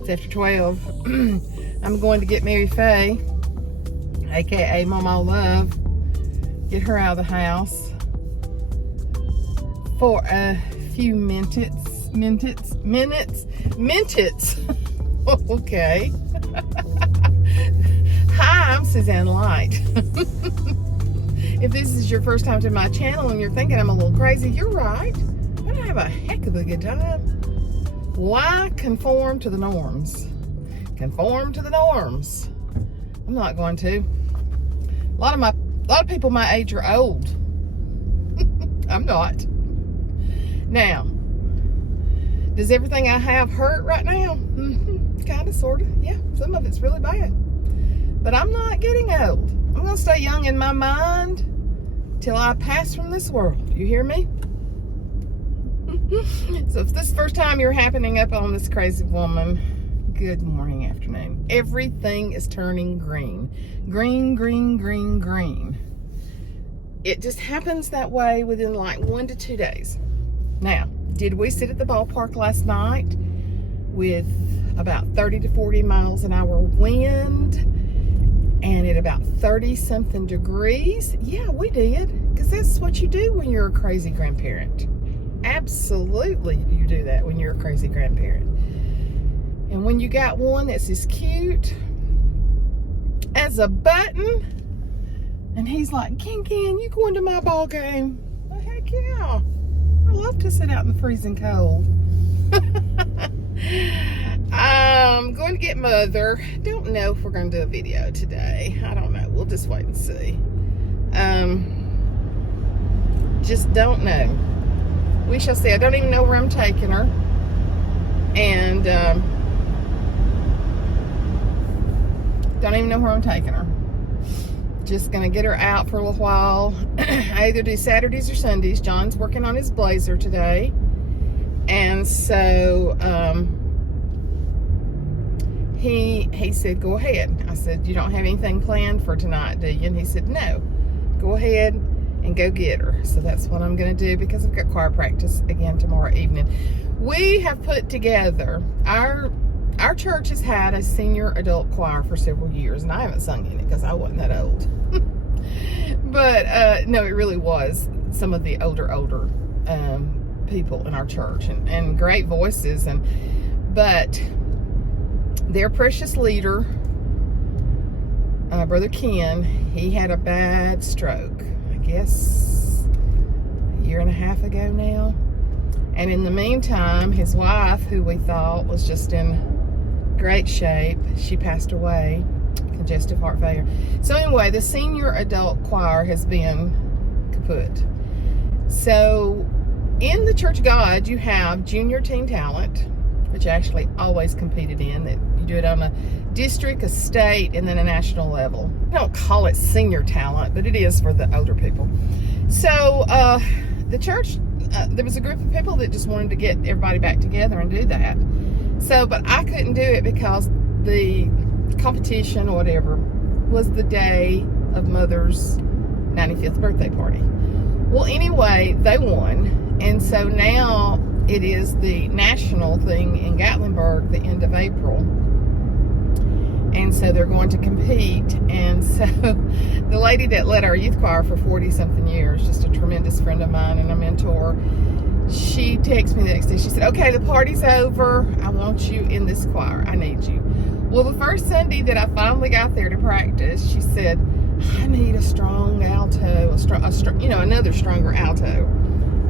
It's after 12. I'm going to get Mary Faye, aka Maw Maw Luv, get her out of the house for a few minutes. Okay. Hi, I'm Suzanne Light. If this is your first time to my channel and you're thinking I'm a little crazy, you're right. But I have a heck of a good time. Why conform to the norms? Conform to the norms. I'm not going to. A lot of people my age are old. I'm not. Now, does everything I have hurt right now? Kind of, sort of. Yeah, some of it's really bad. But I'm not getting old. I'm going to stay young in my mind till I pass from this world. You hear me? So if this is the first time you're happening up on this crazy woman, good morning, afternoon. Everything is turning green. Green, green, green, green. It just happens that way within like 1 to 2 days. Now, did we sit at the ballpark last night with about 30 to 40 miles an hour wind and at about 30 something degrees? Yeah, we did, because that's what you do when you're a crazy grandparent. Absolutely, you do that when you're a crazy grandparent. And when you got one that's as cute as a button, and he's like, Ken, you going to my ball game? Well, heck yeah. I love to sit out in the freezing cold. I'm going to get Mother. Don't know if we're going to do a video today. I don't know. We'll just wait and see. Just don't know. We shall see. I don't even know where I'm taking her. And don't even know where I'm taking her. Just gonna get her out for a little while. I either do Saturdays or Sundays. John's working on his blazer today, and so he said, go ahead. I said, you don't have anything planned for tonight, do you? And he said, no, go ahead and go get her. So that's what I'm gonna do, because I've got choir practice again tomorrow evening. We have put together, our church has had a senior adult choir for several years, and I haven't sung in it because I wasn't that old. But no, it really was some of the older people in our church, and great voices, but their precious leader, Brother Ken, he had a bad stroke, I guess a year and a half ago now. And in the meantime, his wife, who we thought was just in great shape, she passed away, congestive heart failure. So anyway, the senior adult choir has been kaput. So in the Church of God, you have junior teen talent, which I actually always competed in. That you do it on a district, a state, and then a national level. I don't call it senior talent, but it is for the older people. So the church, there was a group of people that just wanted to get everybody back together and do that. So, but I couldn't do it because the competition or whatever was the day of Mother's 95th birthday party. Well, anyway, they won. And so now it is the national thing in Gatlinburg, the end of April. And so they're going to compete. And so the lady that led our youth choir for 40 something years, just a tremendous friend of mine and a mentor, she texted me the next day. She said, okay, the party's over. I want you in this choir. I need you. Well, the first Sunday that I finally got there to practice, she said, I need a strong alto, another stronger alto.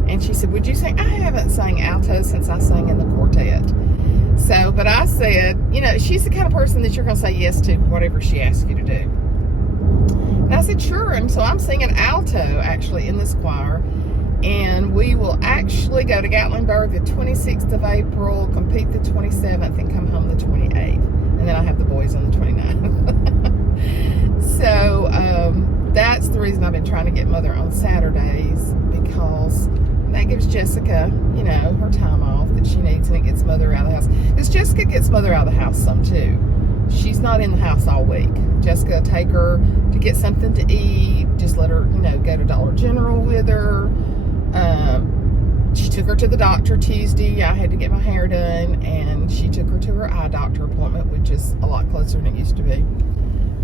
And she said, would you sing? I haven't sang alto since I sang in the quartet. So, but I said, she's the kind of person that you're going to say yes to whatever she asks you to do. And I said, sure. And so I'm singing alto, actually, in this choir. And we will actually go to Gatlinburg the 26th of April, compete the 27th, and come home the 28th. And then I have the boys on the 29th. So that's the reason I've been trying to get Mother on Saturdays, because that gives Jessica, her time off that she needs, and it gets Mother out of the house. Because Jessica gets Mother out of the house some too. She's not in the house all week. Jessica will take her to get something to eat, just let her, go to Dollar General with her. She took her to the doctor Tuesday. I had to get my hair done, and her eye doctor appointment, which is a lot closer than it used to be.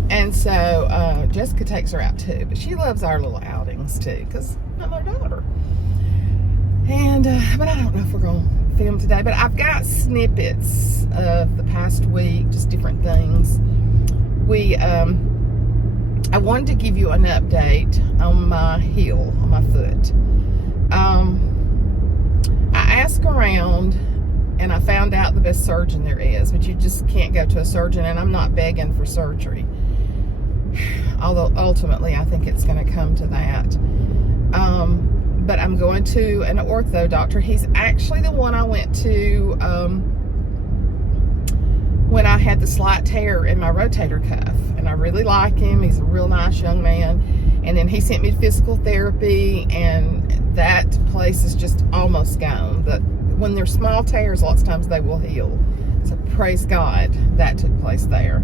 And so Jessica takes her out too, but she loves our little outings too, because I'm her daughter. And but I don't know if we're gonna film today, but I've got snippets of the past week, just different things. I wanted to give you an update on my heel, on my foot. I asked around and I found out the best surgeon there is, but you just can't go to a surgeon, and I'm not begging for surgery. Although ultimately I think it's going to come to that. But I'm going to an ortho doctor. He's actually the one I went to when I had the slight tear in my rotator cuff. And I really like him. He's a real nice young man. And then he sent me to physical therapy, and that place is just almost gone. But when they're small tears, lots of times they will heal. So praise God that took place there.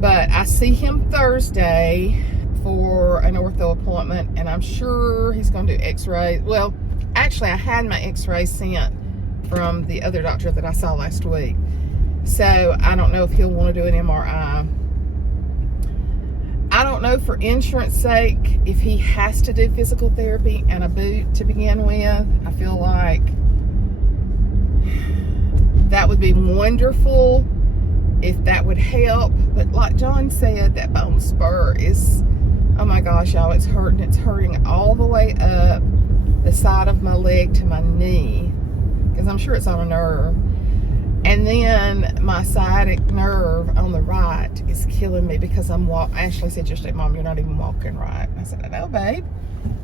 But I see him Thursday for an ortho appointment, and I'm sure he's going to do x-rays. Well, actually, I had my x-rays sent from the other doctor that I saw last week. So I don't know if he'll want to do an MRI. I don't know, for insurance sake, if he has to do physical therapy and a boot to begin with. I feel like that would be wonderful if that would help. But like John said, that bone spur is, oh my gosh, y'all, it's hurting. It's hurting all the way up the side of my leg to my knee, because I'm sure it's on a nerve. And then my sciatic nerve on the right is killing me, because Ashley said yesterday, Mom, you're not even walking right. I said, I know, babe,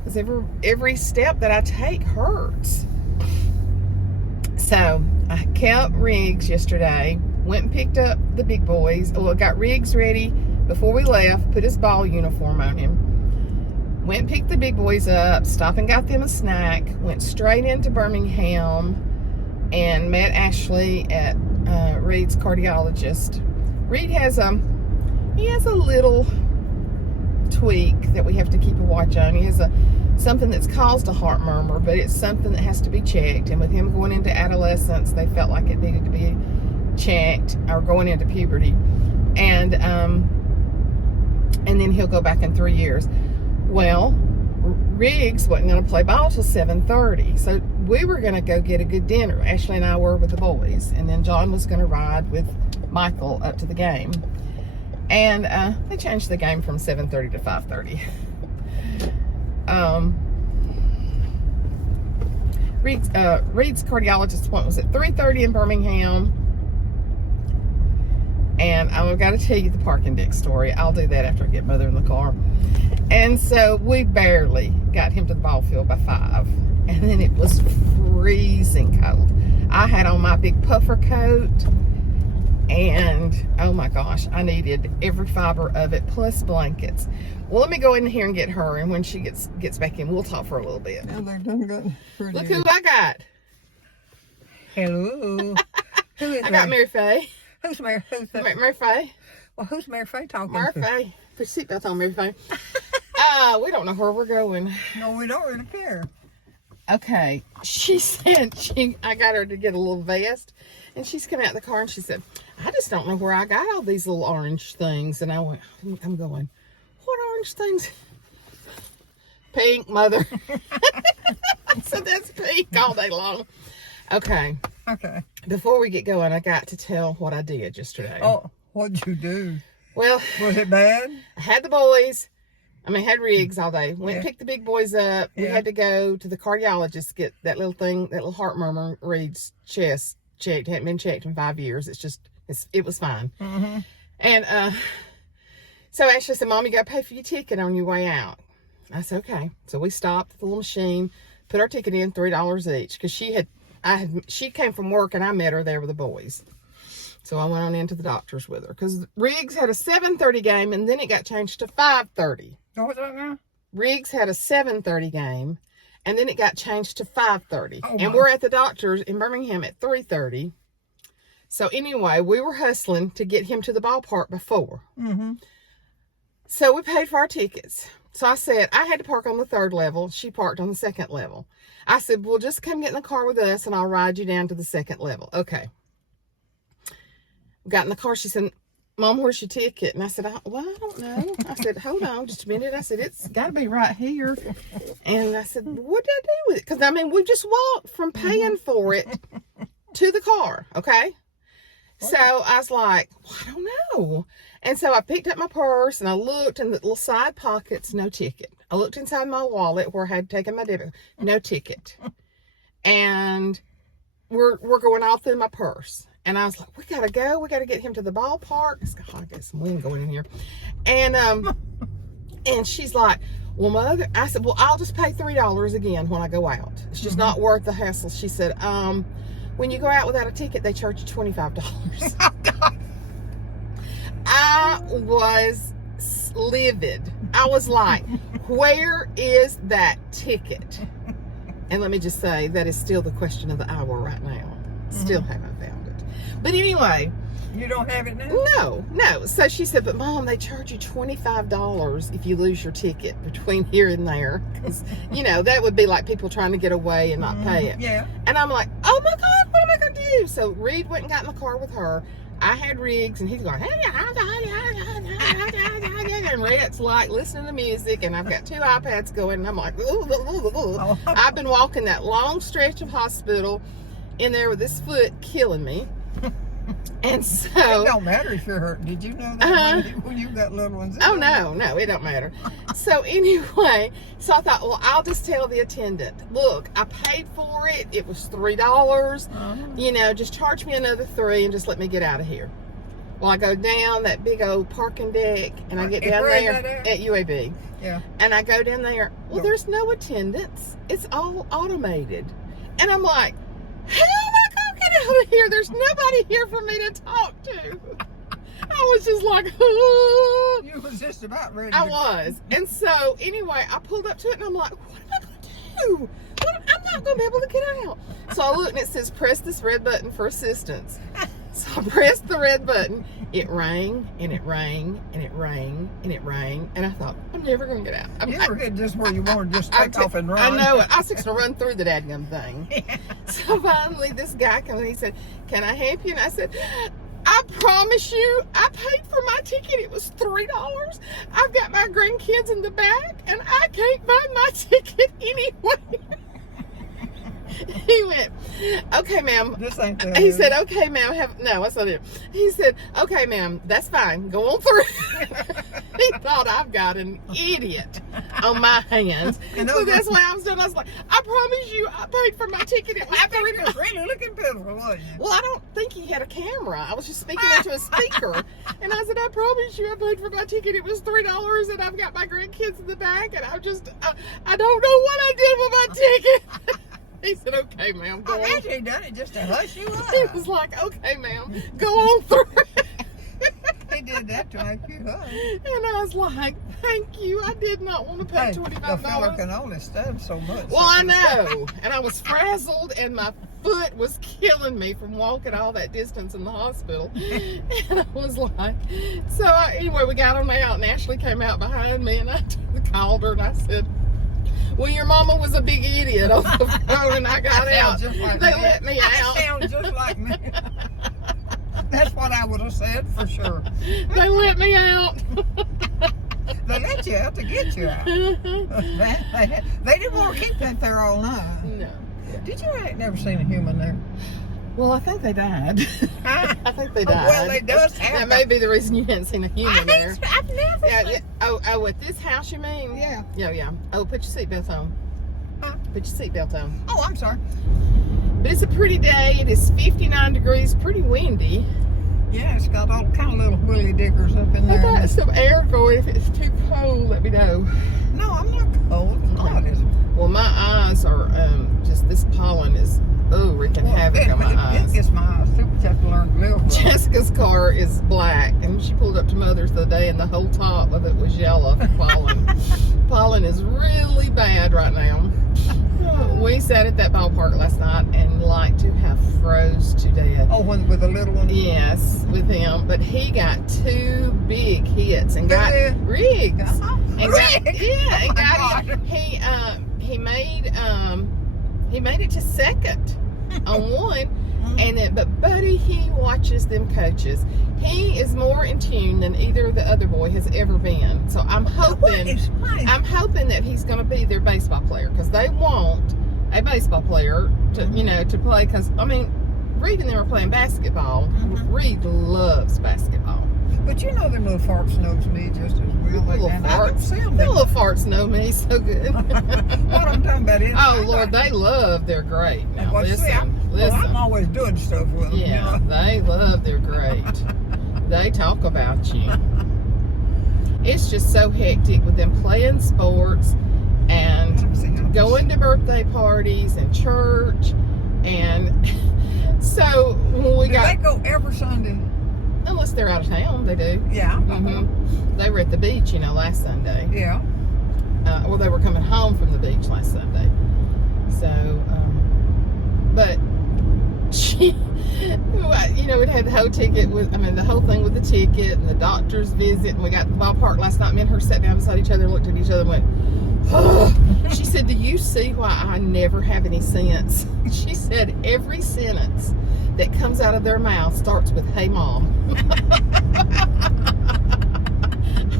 because every step that I take hurts. So I kept Riggs yesterday, went and picked up the big boys. Well, I got Riggs ready before we left, put his ball uniform on him. Went and picked the big boys up, stopped and got them a snack, went straight into Birmingham and met Ashley at Reed's cardiologist. Reed has a little tweak that we have to keep a watch on. He has something that's caused a heart murmur, but it's something that has to be checked. And with him going into adolescence, they felt like it needed to be checked, or going into puberty. And then he'll go back in 3 years. Well, Riggs wasn't going to play ball till 7:30, so we were going to go get a good dinner. Ashley and I were with the boys, and then John was going to ride with Michael up to the game. And they changed the game from 7:30 to 5:30. Reed's cardiologist appointment was at 3:30 in Birmingham. And I've got to tell you the parking deck story. I'll do that after I get Mother in the car. And so we barely got him to the ball field by 5. And then it was freezing cold. I had on my big puffer coat. And oh my gosh, I needed every fiber of it, plus blankets. Well, let me go in here and get her. And when she gets back in, we'll talk for a little bit. Now they're done good. Look who I got. Hello. Who is I got Mary Faye. Who's Mary? Mary Faye. Well, who's Mary Faye talking Mary to? Faye. Put your seatbelt on, Mary Faye. We don't know where we're going. No, we don't really care. Okay. She said I got her to get a little vest, and she's come out of the car and she said, I just don't know where I got all these little orange things. And I'm going, what orange things? Pink, Mother. I said, that's pink all day long. Okay. Okay. Before we get going, I got to tell what I did yesterday. Oh, what'd you do? Well, Was it bad? I had the boys. Had Riggs all day. Went and picked the big boys up. We had to go to the cardiologist, get that little heart murmur, Reed's chest checked. Hadn't been checked in 5 years. It was fine. Mm-hmm. And so Ashley said, Mom, you got to pay for your ticket on your way out. I said, okay. So we stopped at the little machine, put our ticket in, $3 each, because she came from work and I met her there with the boys. So I went on into the doctor's with her, because Riggs had a 7:30 game and then it got changed to 5:30. Oh, what's that now? Riggs had a 7:30 game and then it got changed to 5:30. Oh, and we're at the doctor's in Birmingham at 3:30. So anyway, we were hustling to get him to the ballpark before. Mm-hmm. So we paid for our tickets. So I said, I had to park on the 3rd level. She parked on the 2nd level. I said, well, just come get in the car with us and I'll ride you down to the 2nd level. Okay. got in the car. She said, Mom, where's your ticket? And I said, well, I don't know. I said, hold on just a minute. I said, it's got to be right here. And I said, what did I do with it? Because, I mean, we just walked from paying for it to the car, okay? So I was like, well, I don't know. And so I picked up my purse and I looked in the little side pockets, no ticket. I looked inside my wallet where I had taken my debit, no ticket. And we're going all through my purse. And I was like, we gotta go. We gotta get him to the ballpark. It's got, I got some wind going in here. And she's like, well, Mother, I said, well, I'll just pay $3 again when I go out. It's just not worth the hassle. She said, when you go out without a ticket, they charge you $25. I was livid. I was like, where is that ticket? And let me just say, that is still the question of the hour right now. Still haven't found it. But anyway. You don't have it now? No. So she said, but Mom, they charge you $25 if you lose your ticket between here and there. Because, you know, that would be like people trying to get away and not pay it. Yeah. And I'm like, oh my God, what am I going to do? So Reed went and got in the car with her. I had Riggs, and he's going, and Rhett's like listening to music, and I've got 2 iPads going, and I'm like, ooh. I've been walking that long stretch of hospital in there with this foot killing me. And so it don't matter if you're hurt. Did you know that when you got little ones? Oh no, it don't matter. So anyway, so I thought, well, I'll just tell the attendant, look, I paid for it. It was $3. You know, just charge me another $3 and just let me get out of here. Well, I go down that big old parking deck, and I get down there at UAB. Yeah. And I go down there. Well, there's no attendants. It's all automated. And I'm like, how am I gonna get out of here? There's nobody here for me to talk to. I was just like, oh. You was just about ready. I was. And so anyway, I pulled up to it and I'm like, what am I gonna do? I'm not gonna be able to get out. So I look and it says, press this red button for assistance. So I pressed the red button. It rang and it rang and it rang and it rang. And I thought, I'm never going to get out. You ever get just where you want to just take off and run? I know it. I was fixing to run through the dadgum thing. Yeah. So finally this guy comes and he said, can I help you? And I said, I promise you, I paid for my ticket. It was $3. I've got my grandkids in the back and I can't buy my ticket anyway. He went, okay, ma'am. This ain't that. He said, okay, ma'am. No, that's not it. He said, okay, ma'am, that's fine. Go on through. He thought I've got an idiot on my hands. So that's why I was doing. I was like, I promise you, I paid for my ticket. It was $3. Was really looking pitiful, wasn't you? Well, I don't think he had a camera. I was just speaking into a speaker. And I said, I promise you, I paid for my ticket. It was $3, and I've got my grandkids in the back, and I don't know what I did with my ticket. He said, okay, ma'am, go on. I imagine he done it just to hush you up. He was like, okay, ma'am, go on through. He did that to make you hush. And I was like, thank you. I did not want to pay $25. The fella can only stand so much. Well, I know. And I was frazzled, and my foot was killing me from walking all that distance in the hospital. And I was like, so anyway, we got him out, and Ashley came out behind me, and I called her, and I said, well, your mama was a big idiot on the phone, and I got out. Like they let me out. That sounds just like me. That's what I would have said for sure. They let me out. They let you out to get you out. They didn't want to keep that there all night. No. Did you never seen a human there? Well, I think they died. I think they died. Well, they does happen. That may be the reason you hadn't seen a human there. I've never seen. Oh, at this house you mean? Yeah. Yeah. Oh, put your seatbelt on. Huh? Put your seatbelt on. Oh, I'm sorry. But it's a pretty day. It is 59 degrees, pretty windy. Yeah, it's got all kind of little willy diggers up in there. I got some air going. If it's too cold, let me know. No, I'm not cold. It's hot, isn't it? Well, my eyes are just this pollen is wreaking havoc on my eyes. It gets my eyes too. You have to learn to live with it. Jessica's car is black, and she pulled up to Mother's the other day, and the whole top of it was yellow from pollen. Pollen is really bad right now. We sat at that ballpark last night and like to have froze to death. Oh, with the little one? Yes, with him. But he got 2 big hits and got Riggs. And got him. He made it to second on one, And then, but Buddy, he watches them coaches. He is more in tune than either of the other boy has ever been. So I'm hoping that he's going to be their baseball player, because they want a baseball player to, to play. Because I mean, Reed and them are playing basketball. Reed loves basketball. But them little farts knows me just as well. Little farts know me so good. What I'm talking about is, oh Lord, they love their great. Now listen. I'm always doing stuff with them. Yeah, they love their great. They talk about you. It's just so hectic with them playing sports and going to birthday parties and church, and so when we got. They go every Sunday. Unless they're out of town, they do. Yeah. They were at the beach, last Sunday. Yeah. Well, they were coming home from the beach last Sunday. So, but she, we'd had the whole ticket the whole thing with the ticket and the doctor's visit, and we got to the ballpark last night. Me and her sat down beside each other and looked at each other and went, oh. She said, do you see why I never have any sense? She said, every sentence that comes out of their mouth starts with, hey, Mom.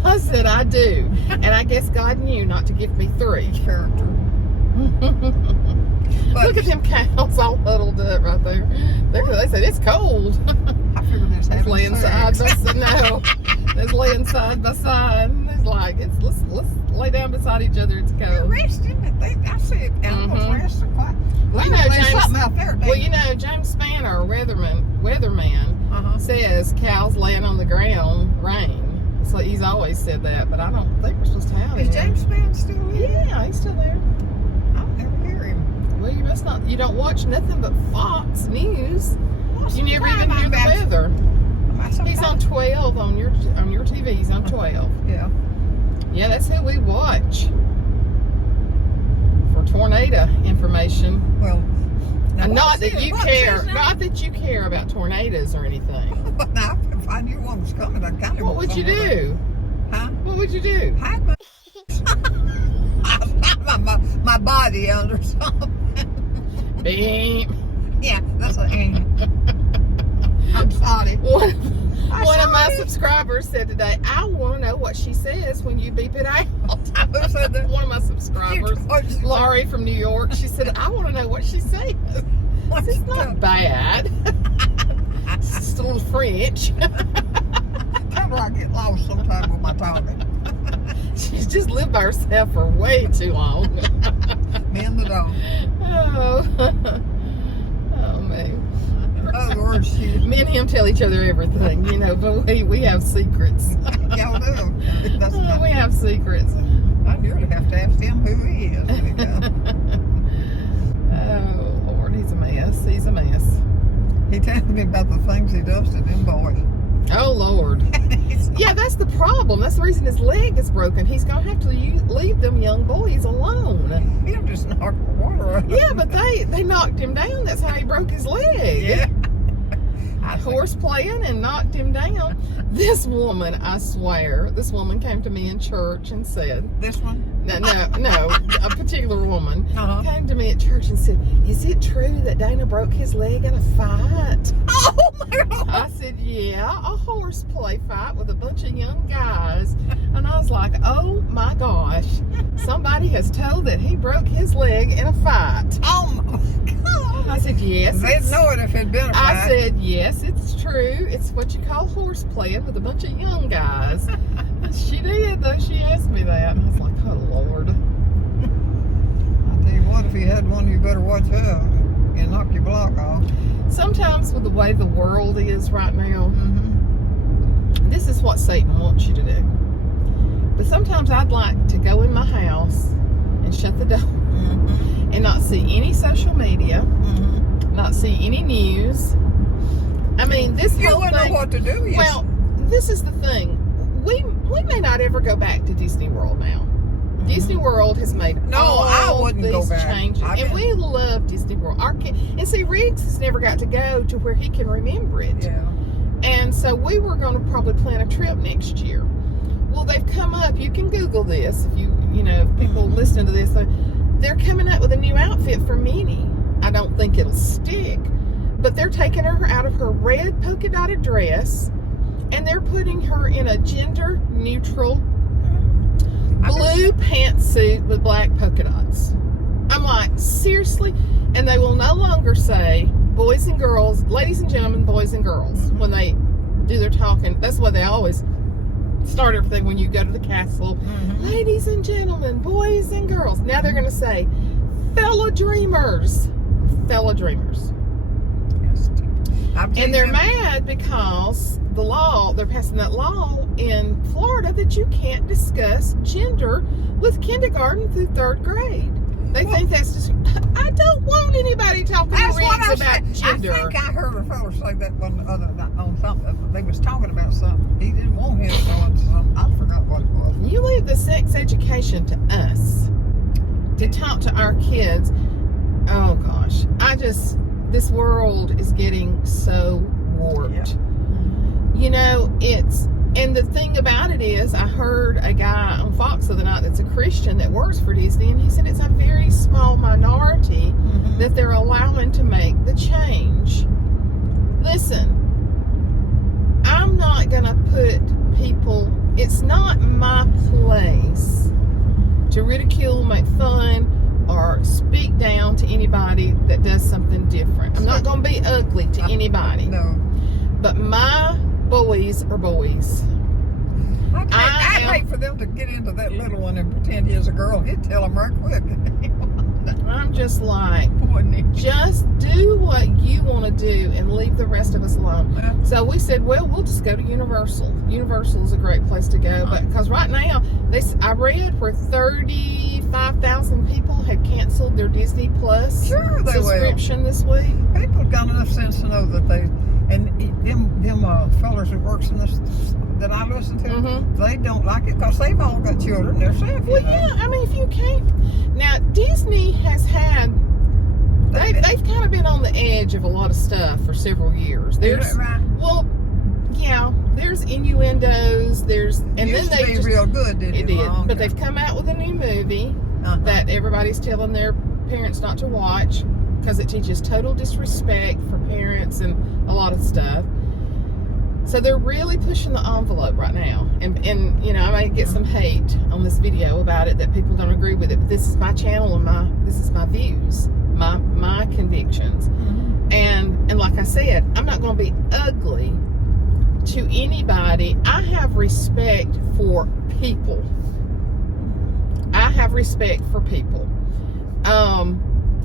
I said, I do. And I guess God knew not to give me 3. Character. Look at them cows all huddled up right there. They said, it's cold. I figured it's laying side by side. No. It's laying side by side. It's like, let's lay down beside each other. It's cold. They're resting. I see animals resting quite. Well, James Spann, our weatherman, says cows laying on the ground rain. So he's always said that, but I don't think we're supposed to have it. Is James Spann still there? Yeah, he's still there. I'll never hear him. Well, you must not. You don't watch nothing but Fox News. You never even hear the weather. He's on 12 on your TV. He's on 12. Yeah. Yeah, that's who we watch for tornado information. Well, not that you care about tornadoes or anything. But now, if I knew one was coming, I'd kind of. What would you do? Huh? What would you do? Hide my body under something. Beep. Yeah, that's I'm sorry. One of my subscribers said today, I want to know what she says when you beep it out. Who said that? One of my subscribers, Laurie from New York, she said, I want to know what she says. It's not bad. It's just a little French. Kind of I get lost sometimes with my talking. She's just lived by herself for way too long. Me and the dog. Oh, man. In other words, me and him tell each other everything, but we have secrets. Y'all do. We have secrets. I nearly have to ask him who he is. Oh, Lord, he's a mess. He's a mess. He tells me about the things he does to them boys. Oh, Lord. Yeah, that's the problem. That's the reason his leg is broken. He's going to have to leave them young boys alone. He'll just knock the water out. Yeah, but they knocked him down. That's how he broke his leg. Yeah. Horse playing and knocked him down. This woman, I swear, came to me in church and said... This one? No, a particular woman came to me at church and said, is it true that Dana broke his leg in a fight? Oh, my God. I said, yeah, a horseplay fight with a bunch of young guys. And I was like, oh, my gosh. Somebody has told that he broke his leg in a fight. Oh, my God. I said, yes. They'd know it if it'd been a fight. I said, yes, it's true. It's what you call horseplaying with a bunch of young guys. She did, though. She asked me that. And I was like, oh, Lord. I'll tell you what, if you had one, you better watch out and knock your block off. Sometimes with the way the world is right now, this is what Satan wants you to do. But sometimes I'd like to go in my house and shut the door and not see any social media, not see any news. I mean, this you whole wouldn't thing, know what to do. Well, this is the thing. We may not ever go back to Disney World now. Disney World has made all these changes, and we love Disney World. And see, Riggs has never got to go to where he can remember it. Yeah. And so we were going to probably plan a trip next year. Well, they've come up. You can Google this if if people listening to this. They're coming up with a new outfit for Minnie. I don't think it'll stick, but they're taking her out of her red polka dotted dress and they're putting her in a gender neutral blue pantsuit with black polka dots. I'm like, seriously? And they will no longer say boys and girls, ladies and gentlemen, boys and girls, when they do their talking. That's what they always start everything when you go to the castle. Ladies and gentlemen, boys and girls. Now they're going to say fellow dreamers. Fellow dreamers. Yes. And they're mad because the law, they're passing that law in Florida that you can't discuss gender with kindergarten through 3rd grade. They think that's just, I don't want anybody talking to Riggs about gender. I think I heard a fellow say that one other on something. They was talking about something. He didn't want him going to something. I forgot what it was. You leave the sex education to us to talk to our kids. Oh gosh, this world is getting so warped. You know, and the thing about it is, I heard a guy on Fox the other night that's a Christian that works for Disney, and he said it's a very small minority that they're allowing to make the change. Listen, I'm not going to put people, it's not my place to ridicule, make fun, or speak down to anybody that does something different. I'm not going to be ugly to anybody. No. But my boys are boys. I'd hate for them to get into that little one and pretend he's a girl. He'd tell them right quick. I'm just like, just do what you want to do and leave the rest of us alone. So we said, well, we'll just go to Universal. Universal is a great place to go, but because right now, I read where 35,000 people had canceled their Disney Plus subscription this week. People got enough sense to know that them fellers that works in this that I listen to, they don't like it because they've all got children themselves. Well, yeah, I mean, if you can't. Now, Disney has had, they've kind of been on the edge of a lot of stuff for several years. There's, right? Well, yeah, there's innuendos, and then they just real good, didn't it? It did, but they've come out with a new movie that everybody's telling their parents not to watch because it teaches total disrespect for parents and a lot of stuff. So they're really pushing the envelope right now. And you know, I might get some hate on this video about it that people don't agree with it, but this is my channel and this is my views, my convictions. And like I said, I'm not going to be ugly to anybody. I have respect for people. I have respect for people.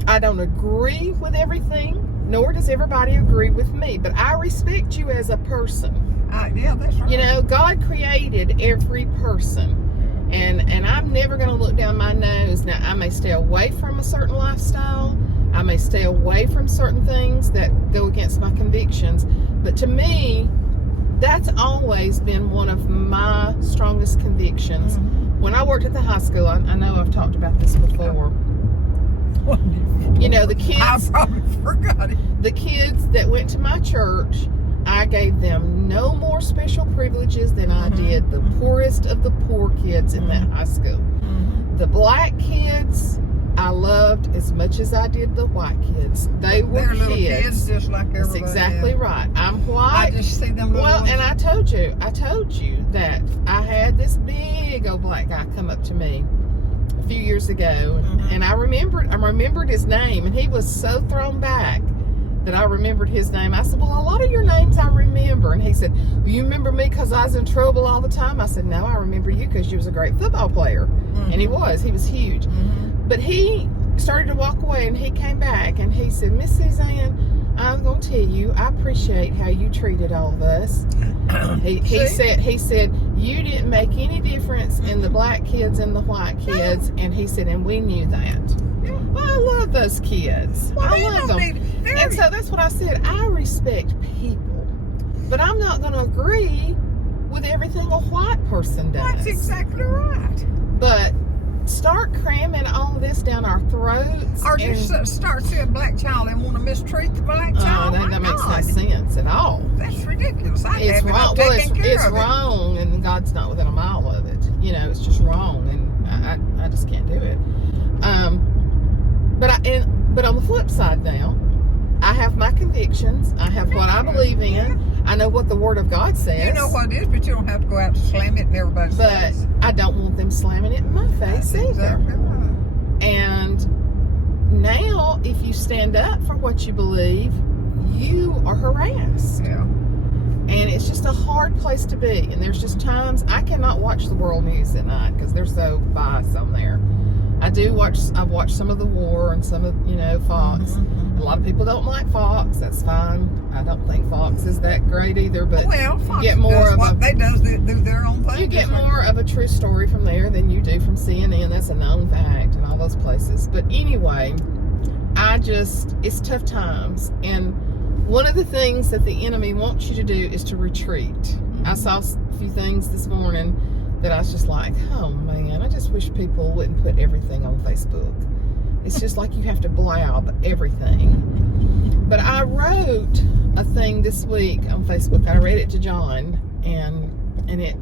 I don't agree with everything, nor does everybody agree with me, but I respect you as a person. Yeah, that's right. You know, God created every person, and I'm never going to look down my nose. Now, I may stay away from a certain lifestyle, I may stay away from certain things that go against my convictions, but to me, that's always been one of my strongest convictions. When I worked at the high school, I know I've talked about this before. You know, the kids, I probably forgot it. The kids that went to my church, I gave them no more special privileges than I did the poorest of the poor kids in that high school. The black kids, I loved as much as I did the white kids. They're little kids just like everybody. That's exactly right. I'm white. I just see them little ones. And I told you that I had this big old black guy come up to me a few years ago, and I remembered his name, and he was so thrown back that I remembered his name. I said, well, a lot of your names I remember. And he said, well, you remember me because I was in trouble all the time? I said, no, I remember you because you was a great football player. And he was huge. But he started to walk away, and he came back, and he said, Miss Suzanne, I'm going to tell you, I appreciate how you treated all of us. He said, you didn't make any difference in the black kids and the white kids. And he said, and we knew that. Well, I love those kids. Well, I love them. And so that's what I said. I respect people, but I'm not going to agree with everything a white person does. That's exactly right. But start cramming all of this down our throats. Or just start seeing a black child and want to mistreat the black child. That makes no sense at all. That's ridiculous. It's wrong. Well, it's wrong, and God's not within a mile of it. You know, it's just wrong, and I just can't do it. But on the flip side now, I have my convictions. I have what I believe in. I know what the Word of God says. You know what it is, but you don't have to go out and slam it in everybody's face. But I don't want them slamming it in my face either. Exactly right. And now, if you stand up for what you believe, you are harassed. Yeah. And it's just a hard place to be. And there's just times I cannot watch the world news at night because they're so biased on there. I've watched some of the war and some of, Fox. A lot of people don't like Fox. That's fine. I don't think Fox is that great either. But Fox you get more does of what they do their own thing. You get more of a true story from there than you do from CNN. That's a known fact and all those places. But anyway, it's tough times. And one of the things that the enemy wants you to do is to retreat. I saw a few things this morning that I was just like, oh man, I just wish people wouldn't put everything on Facebook. It's just like you have to blab everything. But I wrote a thing this week on Facebook. I read it to John, and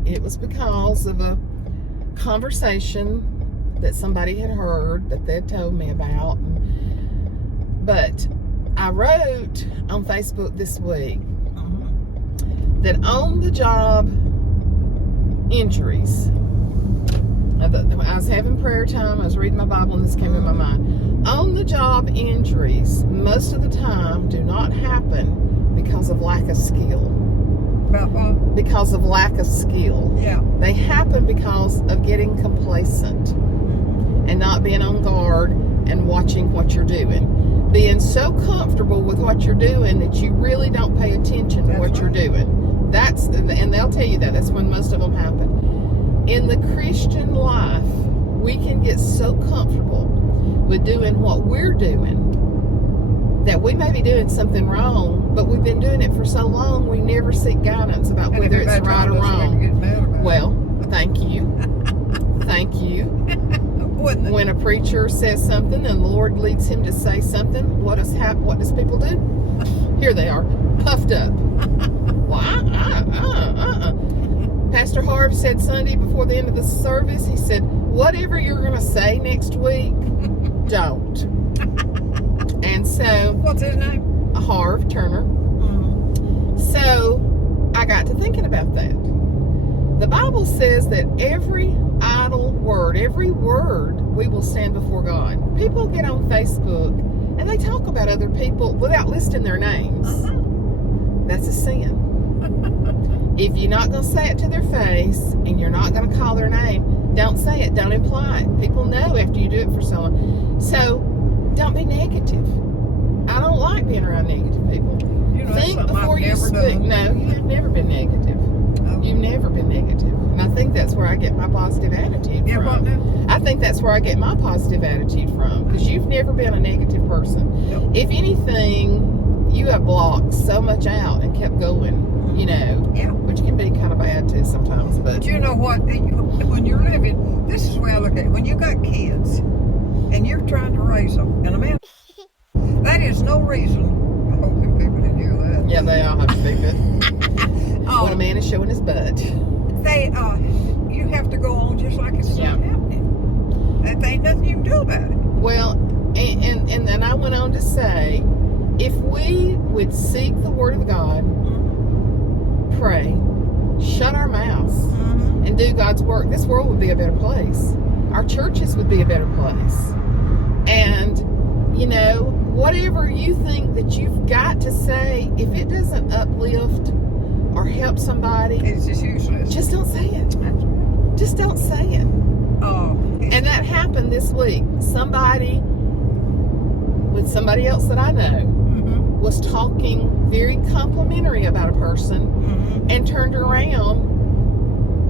it was because of a conversation that somebody had heard that they'd told me about. But I wrote on Facebook this week that on the job injuries, I was having prayer time, I was reading my Bible, and this came in my mind. On the job injuries, most of the time, do not happen because of lack of skill. About what? Because of lack of skill. Yeah. They happen because of getting complacent and not being on guard and watching what you're doing. Being so comfortable with what you're doing that you really don't pay attention to what you're doing. And they'll tell you that. That's when most of them happen. In the Christian life, we can get so comfortable with doing what we're doing that we may be doing something wrong, but we've been doing it for so long, we never seek guidance about whether it's right or wrong. Well, thank you. Thank you. When a preacher says something and the Lord leads him to say something, what does people do? Here they are, puffed up. Pastor Harv said Sunday before the end of the service, he said, whatever you're going to say next week, don't. And so... What's his name? Harv Turner. So, I got to thinking about that. The Bible says that every idle word, every word, we will stand before God. People get on Facebook and they talk about other people without listing their names. That's a sin. If you're not going to say it to their face and you're not going to call their name, don't say it. Don't imply it. People know after you do it for someone. So, don't be negative. I don't like being around negative people. Think before you speak. No, you've never been negative. You've never been negative. And I think that's where I get my positive attitude from. I think that's where I get my positive attitude from. Because you've never been a negative person. Nope. If anything, you have blocked so much out and kept going. Which can be kind of bad too sometimes. But you know what? When you're living, this is the way I look at it. When you got kids and you're trying to raise them, and a man, that is no reason. I hope them people didn't hear that. Yeah, they all have to be good. When a man is showing his butt, you have to go on just like it's not happening. That ain't nothing you can do about it. Well, and then I went on to say, if we would seek the Word of God, pray, shut our mouths, and do God's work, this world would be a better place. Our churches would be a better place. And, whatever you think that you've got to say, if it doesn't uplift or help somebody, it's just useless. Just don't say it. Just don't say it. And that happened this week. Somebody with somebody else that I know was talking very complimentary about a person and turned around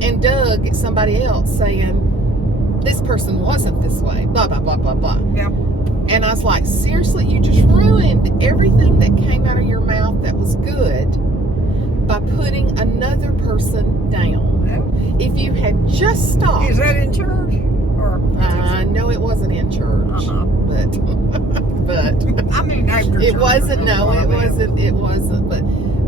and dug at somebody else saying, this person wasn't this way, blah, blah, blah, blah, blah. Yeah. And I was like, seriously, you just ruined everything that came out of your mouth that was good by putting another person down. Yeah. If you had just stopped. Is that in church? No, it wasn't in church. But I mean, after it church, wasn't. No, it wasn't. It wasn't.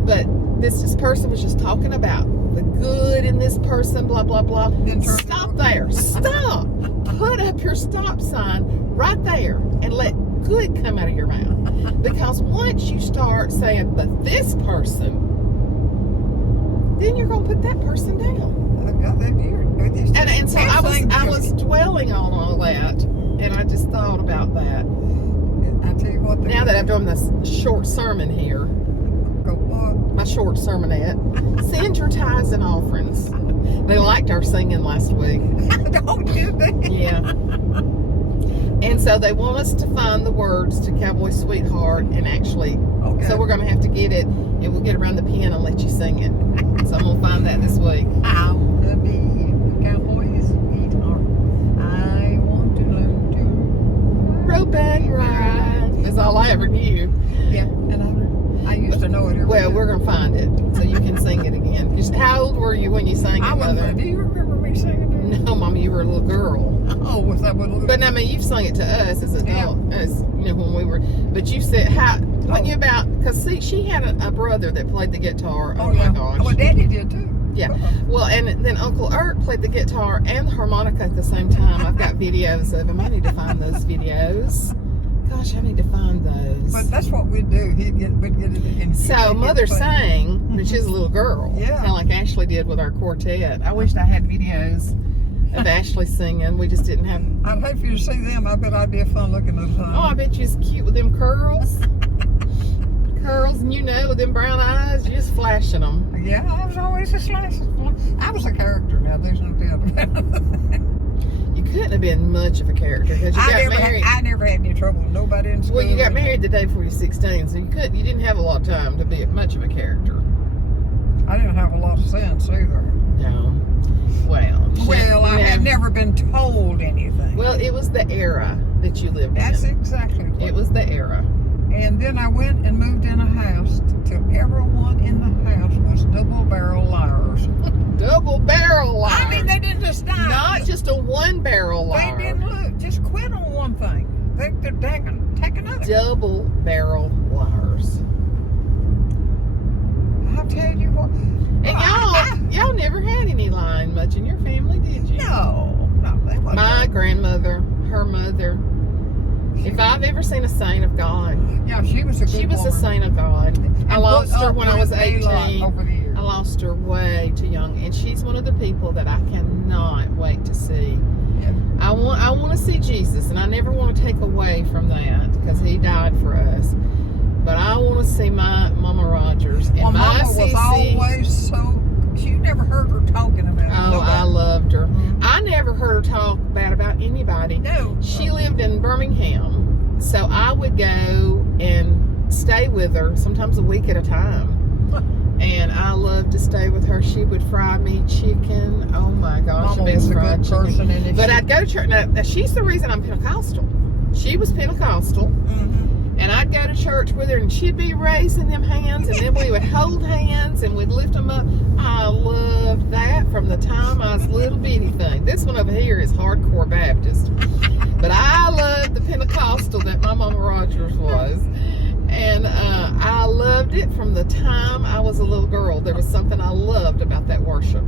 But this person was just talking about the good in this person. Blah blah blah. Stop there. Stop. Put up your stop sign right there and let good come out of your mouth. Because once you start saying, but this person, then you're going to put that person down. I got that here. And so I was dwelling on all that, and I just thought about that. I tell you what. Now that I've done this short sermon here, Go what? my short sermonette, send your tithes and offerings. They liked our singing last week. Don't do that. Yeah. And so they want us to find the words to Cowboy Sweetheart and actually, Okay. so we're going to have to get it, and we'll get around the piano and let you sing it. So I'm going to find that this week. I want to be a cowboy's sweetheart. I want to learn to Rope and ride is all I ever knew. Yeah, and I used to know it. Well, we're going to find it so you can sing it again. How old were you when you sang it, I Mother? wasn't. Do you remember me singing it? No, Mama, you were a little girl. Oh, was that what? But I mean, you've sung it to us as adult, as you know, when we were. But you said when you about because see, she had a brother that played the guitar. Oh my gosh. Well, Daddy did too. Yeah. Well, and then Uncle Ert played the guitar and the harmonica at the same time. I've got videos of him. I need to find those videos. Gosh, I need to find those. But that's what we'd do. We'd get it in. So Mother sang, but she's a little girl. Yeah. Kind of like Ashley did with our quartet. I wished I had videos of Ashley singing. We just didn't have. I'd hate for you to see them. I bet I'd be a fun looking at them. Oh, I bet you's cute with them curls. Curls, and you know, with them brown eyes, you're just flashing them. Yeah, I was always a slash. I was a character now. There's no doubt about it. You couldn't have been much of a character because you got married. I never had any trouble with nobody in school. Well, you got married the day before you're 16, so you didn't have a lot of time to be much of a character. I didn't have a lot of sense either. No. Well, I had never been told anything. Well, it was the era that you lived in. That's exactly what it was the era. And then I went and moved in a house till everyone in the house was double-barrel liars. Double-barrel liars. I mean, they didn't just die. Not just a one-barrel liar. They didn't look. Just quit on one thing. They're take another. Double-barrel liars. I'll tell you what. And y'all never had any lying much in your family, did you? No, they wasn't. My grandmother, her mother. If I've ever seen a saint of God, yeah, she was a good woman. A saint of God. I lost her when I was 18. Over the years. I lost her way too young, and she's one of the people that I cannot wait to see. Yeah. I want to see Jesus, and I never want to take away from that because He died for us. But I want to see my Mama Rogers and well, my Mama was always so. You never heard her talking about. Oh, nobody. I loved her. Mm-hmm. I never heard her talk bad about anybody. No. She lived in Birmingham, so I would go and stay with her sometimes a week at a time. And I loved to stay with her. She would fry me chicken. Oh my gosh, Mama best was a fried good person, chicken. But I'd go to church. Now, she's the reason I'm Pentecostal. She was Pentecostal. Mm-hmm. And I'd go to church with her, and she'd be raising them hands, and then we would hold hands, and we'd lift them up. I loved that from the time I was a little bitty thing. This one over here is hardcore Baptist. But I loved the Pentecostal that my Mama Rogers was. And I loved it from the time I was a little girl. There was something I loved about that worship.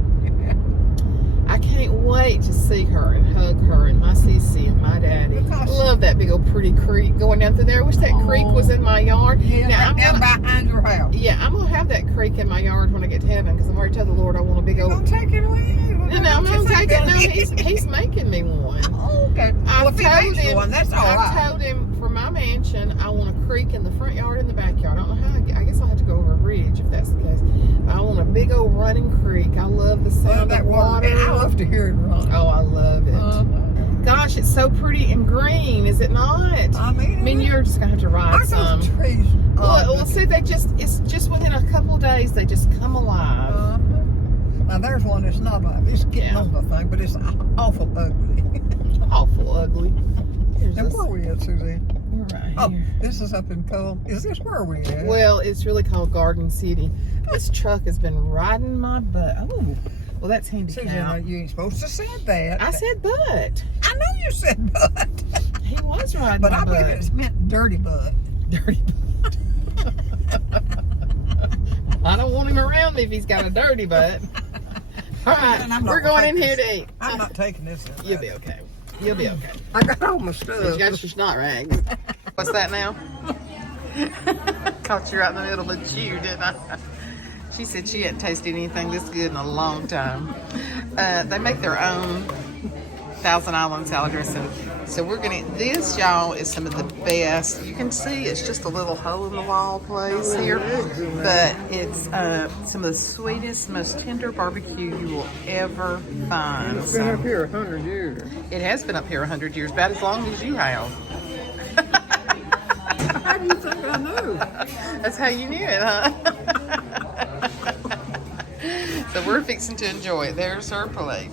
I can't wait to see her and hug her and my Cece and my daddy. I love that big old pretty creek going down through there. I wish that creek was in my yard. Yeah, now, behind your house. Yeah, I'm going to have that creek in my yard when I get to heaven because I've already told the Lord I want a big old... Don't take it away. No, I'm going to take it. No, he's making me one. Oh, okay. I've told him, one, that's all right. I've told him for my mansion, I want a creek in the front yard and the backyard. I don't know how. I guess I'll have to go over a bridge if that's the case. But I want a big old running creek. I love the sound of water. I love to hear it run. Oh, I love it. Gosh, it's so pretty and green, is it not? I mean you're just gonna have to ride some. Trees. Well, see, it's just within a couple of days they just come alive. Now there's one that's not alive. It's getting on the thing, but it's awful ugly. Awful ugly. Now where are we at, Suzanne? We're right here. Oh, this is up in Cullum. Is this where we at? Well, it's really called Garden City. This truck has been riding my butt. Oh, well, that's handicapped. Suzanne, you ain't supposed to say that. I said butt. I know you said butt. He was riding but my I butt. believe it's meant dirty butt. Dirty butt. I don't want him around me if he's got a dirty butt. All right, we're going in here to eat. I'm not taking this. You'll be okay. You'll be okay. I got all my stuff. You got your snot rag. What's that now? Caught you right in the middle of the chew, didn't I? She said she hadn't tasted anything this good in a long time. They make their own Thousand Island salad dressing. So we're gonna, this y'all is some of the best. You can see it's just a little hole in the wall place here, but it's some of the sweetest, most tender barbecue you will ever find. It's been up here 100 years. It has been up here 100 years, about as long as you have. How do you think I know? That's how you knew it, huh? So we're fixing to enjoy it. There's our plate.